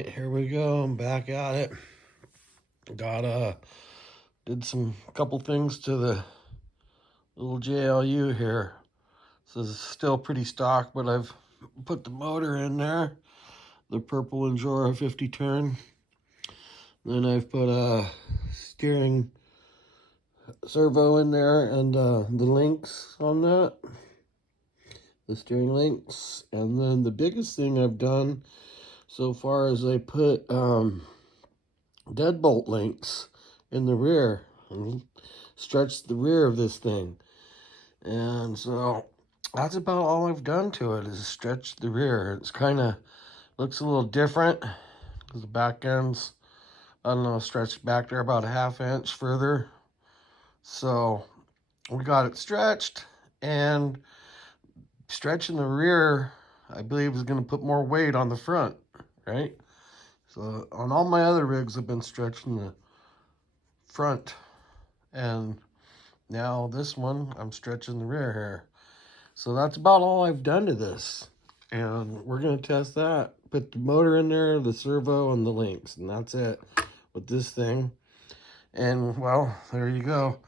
right, here we go. I'm back at it. Did some couple things to the little JLU here. This is still pretty stock, but I've put the motor in there, the purple Enduro 50 turn. Then I've put a steering servo in there and the links on that, the steering links. And then the biggest thing I've done so far is I put deadbolt links in the rear and stretch the rear of this thing. And so that's about all I've done to it, is stretch the rear. It's kind of looks a little different because the back end's, I don't know, stretched back there about a ½ inch further. So we got it stretched, and stretching the rear, I believe, is going to put more weight on the front, right? So on all my other rigs, I've been stretching the front, and now this one, I'm stretching the rear here. So that's about all I've done to this, and we're going to test that. Put the motor in there, the servo, and the links, and that's it with this thing. And well, there you go.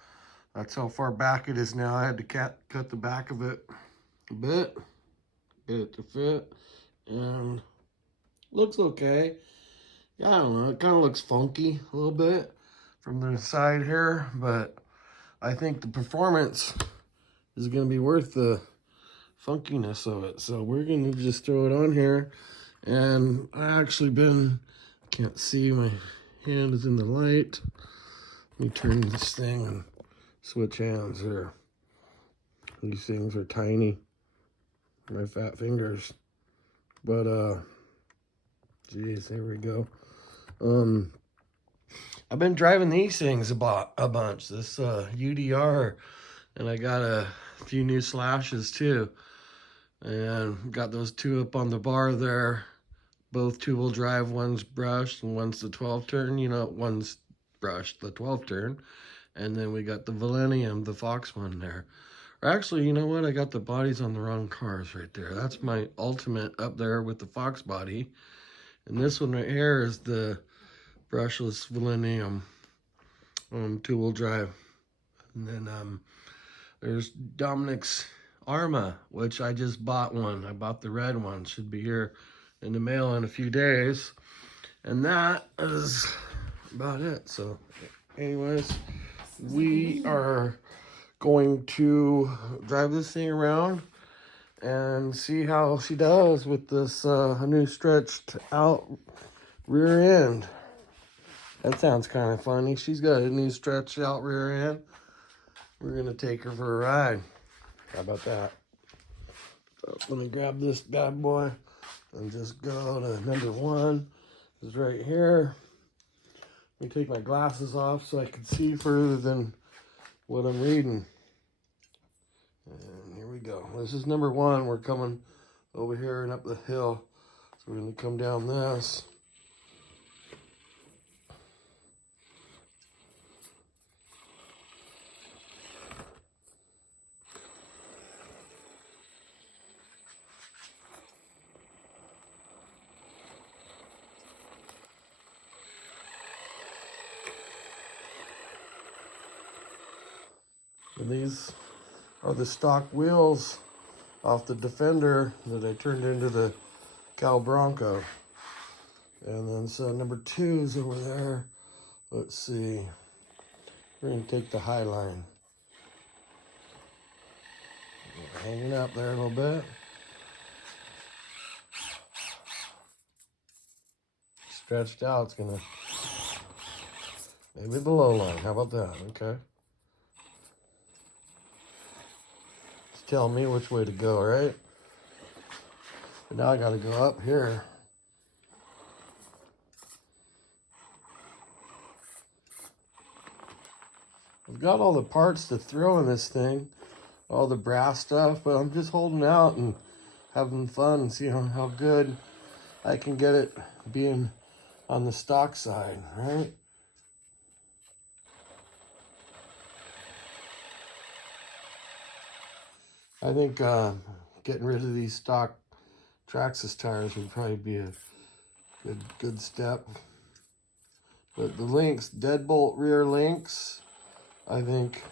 That's how far back it is now. I had to cut the back of it a bit, get it to fit, and looks okay. Yeah, I don't know, it kind of looks funky a little bit from the side here, but I think the performance is going to be worth the funkiness of it. So we're going to just throw it on here. And I actually can't see, my hand is in the light. Let me turn this thing and switch hands here. These things are tiny, my fat fingers. But geez, there we go. I've been driving these things a bunch. This UDR, and I got a few new slashes too, and got those two up on the bar there. Both 2-wheel drive, one's brushed and one's the 12 turn. You know, one's brushed, the 12 turn, and then we got the Millennium, the Fox one there. Or actually, you know what? I got the bodies on the wrong cars right there. That's my Ultimate up there with the Fox body, and this one right here is the brushless Millennium 2-wheel drive. And then there's Domnic's Arma, which I just bought one. I bought the red one. Should be here in the mail in a few days. And that is about it. So anyways, we are going to drive this thing around and see how she does with this new stretched out rear end. That sounds kind of funny. She's got a new stretched out rear end. We're going to take her for a ride. How about that? So let me grab this bad boy and just go to number 1. It's right here. Let me take my glasses off so I can see further than what I'm reading. And here we go. This is number 1. We're coming over here and up the hill. So we're going to come down this. And these are the stock wheels off the Defender that I turned into the Cal Bronco. And then so number 2 is over there. Let's see. We're going to take the High Line. Hanging up there a little bit. Stretched out, it's going to maybe the Low Line. How about that? Okay. Tell me which way to go, right? But now I got to go up here. I've got all the parts to throw in this thing, all the brass stuff, but I'm just holding out and having fun and seeing how good I can get it being on the stock side, right? I think getting rid of these stock Traxxas tires would probably be a Good step. But the links, deadbolt rear links, I think,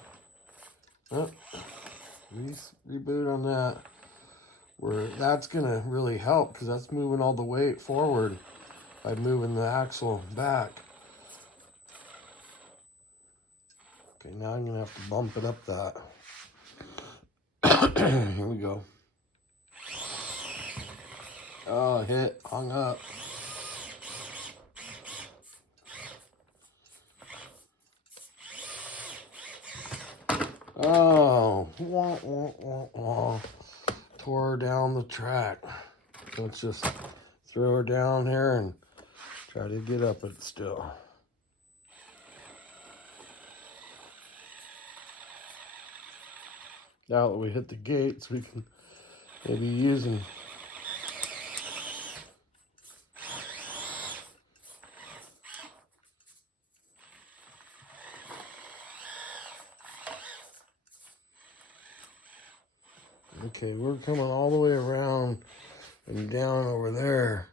reboot on that, where that's gonna really help because that's moving all the weight forward by moving the axle back. Okay, now I'm gonna have to bump it up that. Here we go. Oh, hit, hung up. Oh, wah, wah, wah, wah. Tore her down the track. Let's just throw her down here and try to get up it still. Now that we hit the gates, we can maybe use them. Okay, we're coming all the way around and down over there.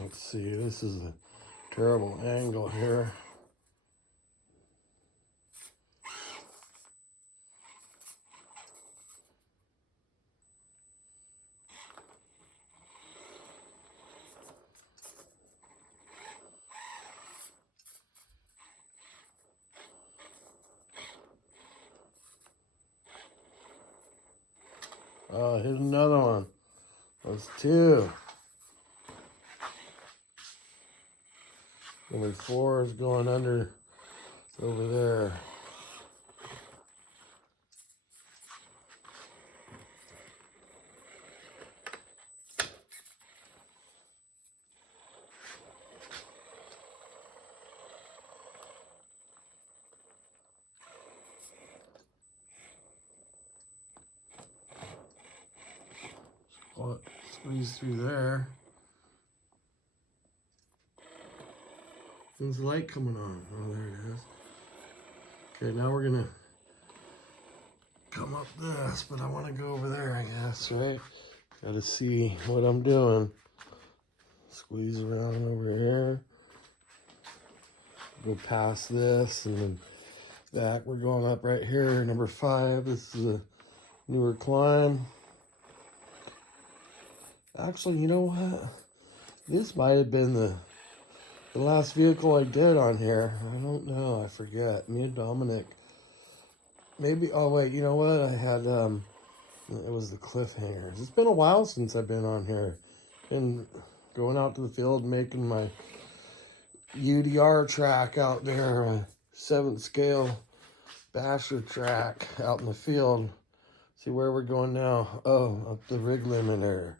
Let's see, this is a terrible angle here. Oh, here's another one. That's two. Number 4 is going under over there. Squeeze through there. When's the light coming on? Oh, there it is. Okay, now we're gonna come up this, but I want to go over there, I guess, right? Gotta see what I'm doing. Squeeze around over here. Go past this and then back. We're going up right here, number 5. This is a newer climb. Actually, you know what? This might have been the last vehicle I did on here. I don't know. I forget. Me and Domnic. Maybe. Oh wait. You know what? I had it was the cliffhangers. It's been a while since I've been on here. Been going out to the field, making my UDR track out there, a 7th scale basher track out in the field. See where we're going now? Oh, up the rig limiter.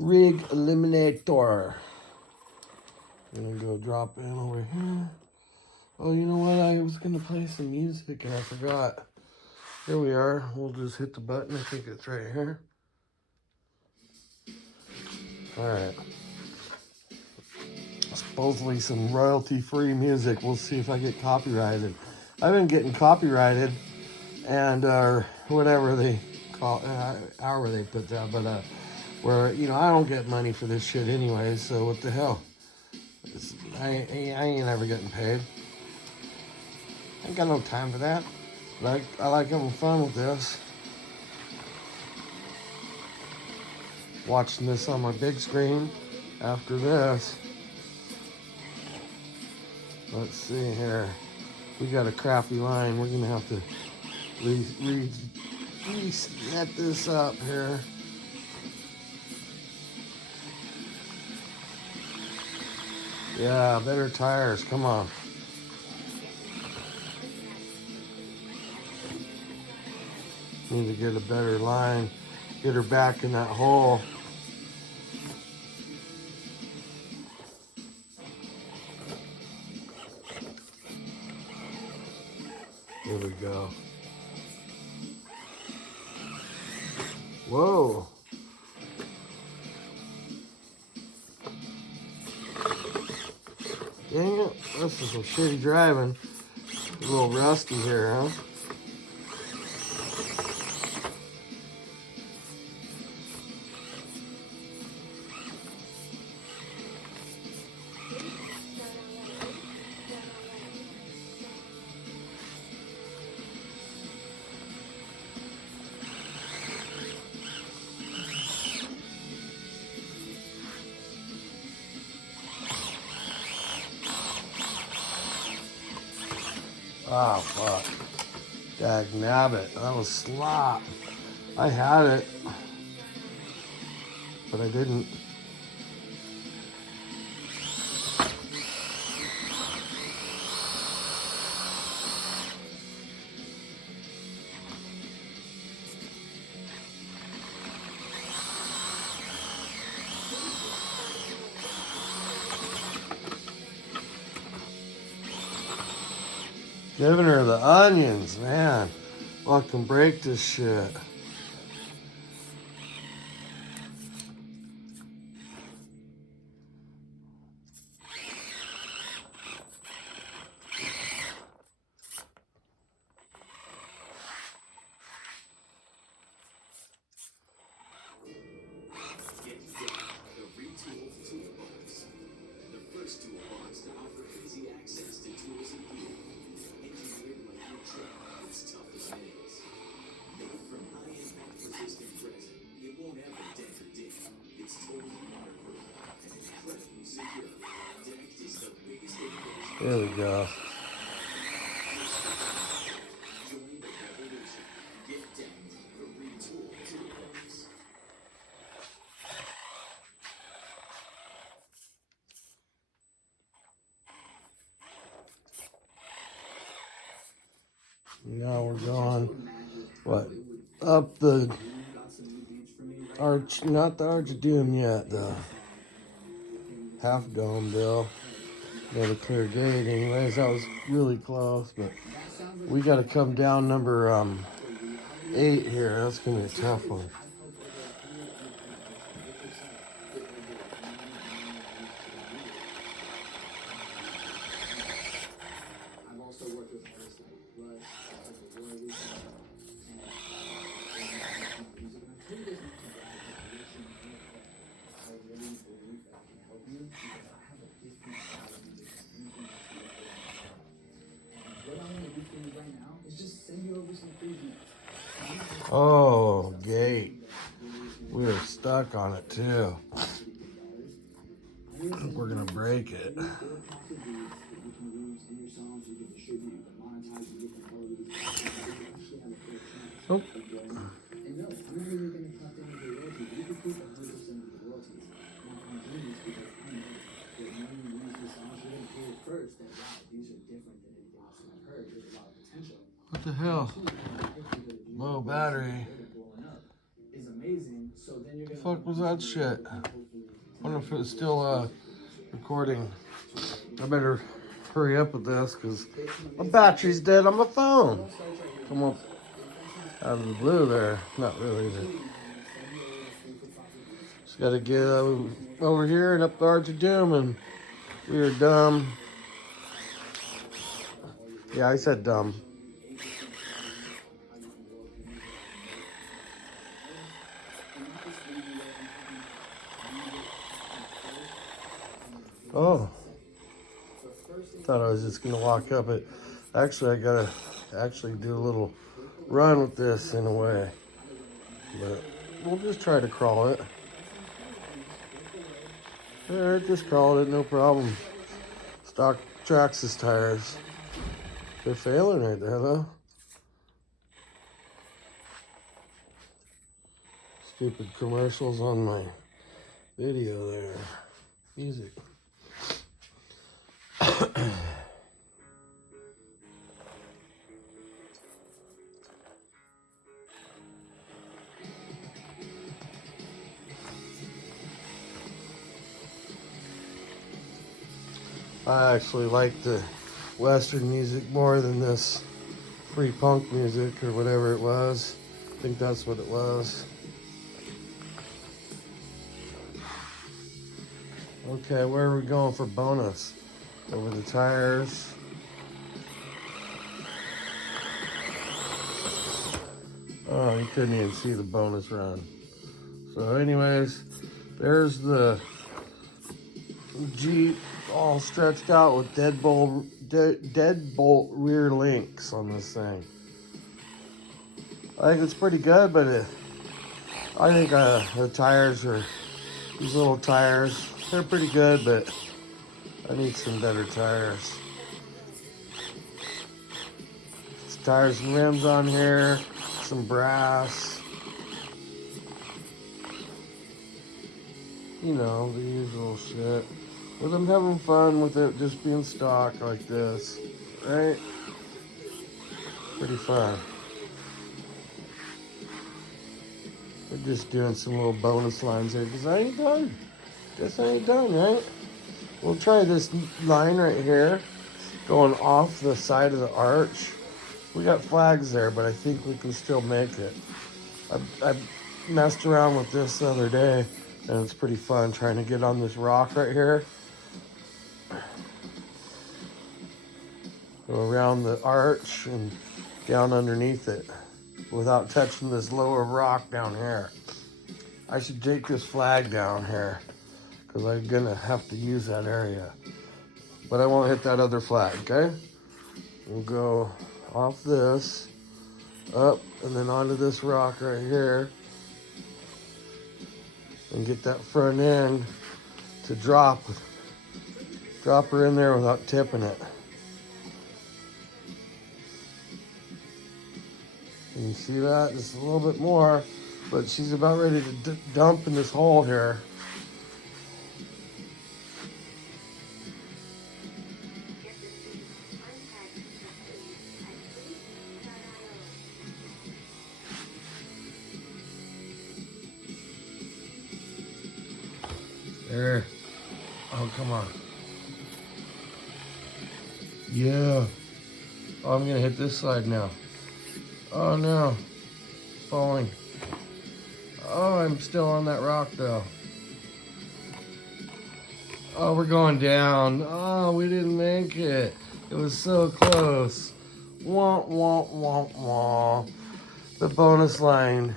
Rig eliminator. I'm gonna go drop in over here. Oh, you know what? I was gonna play some music and I forgot. Here we are. We'll just hit the button. I think it's right here. All right. Supposedly some royalty-free music. We'll see if I get copyrighted. I've been getting copyrighted and whatever they call, however they put that, but where, you know, I don't get money for this shit anyway, so what the hell? I ain't ever getting paid. I ain't got no time for that. But I like having fun with this. Watching this on my big screen after this. Let's see here. We got a crappy line. We're going to have to reset this up here. Yeah, better tires. Come on. Need to get a better line. Get her back in that hole. There we go. Whoa. Dang it. This is some shitty driving. A little rusty here, huh? Oh, fuck. Dag nabbit. That was slop. I had it, but I didn't. Giving her the onions, man. Fucking break this shit. There we go. Now we're going, what, up the arch, not the Arch of Doom yet, the half dome bill. Got a clear gate anyways. That was really close, but we got to come down number 8 here. That's going to be a tough one. Oh, gate. We were stuck on it too. We're gonna break it. Oh. What the hell? Low battery. The fuck was that shit? I wonder if it's still recording. I better hurry up with this because my battery's dead on my phone. Come up out of the blue there. Not really. Just gotta get over here and up the Arch of Doom, and we were dumb. Yeah, I said dumb. Oh, thought I was just gonna walk up it. Actually, I gotta do a little run with this in a way, but we'll just try to crawl it. Alright, just crawled it, no problem. Stock Traxxas tires. They're failing right there though. Stupid commercials on my video there. Music. I actually like the Western music more than this free punk music or whatever it was. I think that's what it was. Okay, where are we going for bonus? over the tires. Oh, you couldn't even see the bonus run. So anyways, there's the Jeep all stretched out with deadbolt rear links on this thing. I think it's pretty good, but I think the tires are, these little tires, they're pretty good, but I need some better tires. There's tires and rims on here, some brass. You know, the usual shit. But I'm having fun with it just being stock like this, right? Pretty fun. We're just doing some little bonus lines here because I ain't done. Guess I ain't done, right? We'll try this line right here going off the side of the arch. We got flags there, but I think we can still make it. I messed around with this the other day, and it's pretty fun trying to get on this rock right here. Go around the arch and down underneath it without touching this lower rock down here. I should take this flag down here because I'm gonna have to use that area. But I won't hit that other flag, okay? We'll go off this, up, and then onto this rock right here and get that front end to drop her in there without tipping it. Can you see that? Just a little bit more, but she's about ready to dump in this hole here. There. Oh, come on. Yeah. Oh, I'm gonna hit this side now. Oh no. Falling. Oh, I'm still on that rock though. Oh, we're going down. Oh, we didn't make it. It was so close. Wah, wah, wah, wah. The bonus line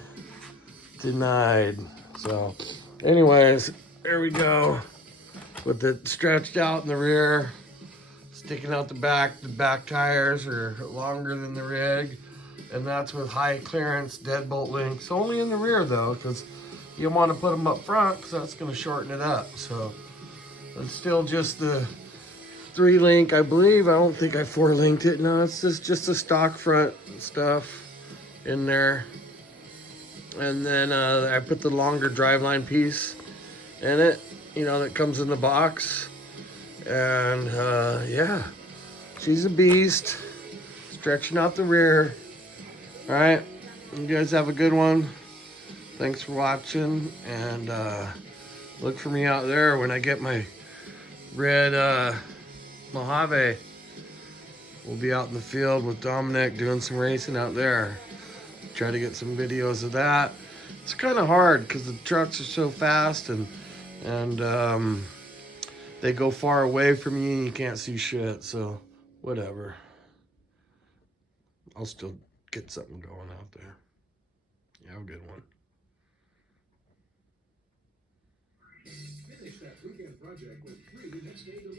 denied. So, anyways, there we go. With it stretched out in the rear, sticking out the back tires are longer than the rig. And that's with high clearance deadbolt links. Only in the rear though, because you want to put them up front because that's going to shorten it up. So it's still just the 3-link, I believe. I don't think I 4-linked it. No, it's just the stock front stuff in there. And then I put the longer driveline piece in it, you know, that comes in the box. And yeah, she's a beast. Stretching out the rear. All right, you guys have a good one. Thanks for watching, and look for me out there when I get my red Mojave. We'll be out in the field with Domnic doing some racing out there. Try to get some videos of that. It's kind of hard because the trucks are so fast and they go far away from you and you can't see shit, so whatever. I'll still get something going out there. You have a good one. Finish that weekend project with 3 next day delivery.